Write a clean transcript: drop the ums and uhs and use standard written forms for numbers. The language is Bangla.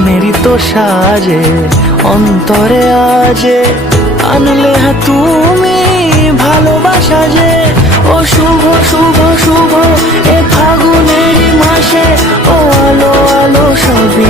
মনেরই তো সাজে অন্তরে আজে আনলে তুমি ভালোবাসা যে। ও শুভ শুভ শুভ এ ফাগুনেরই মাসে, ও আলো আলো সবই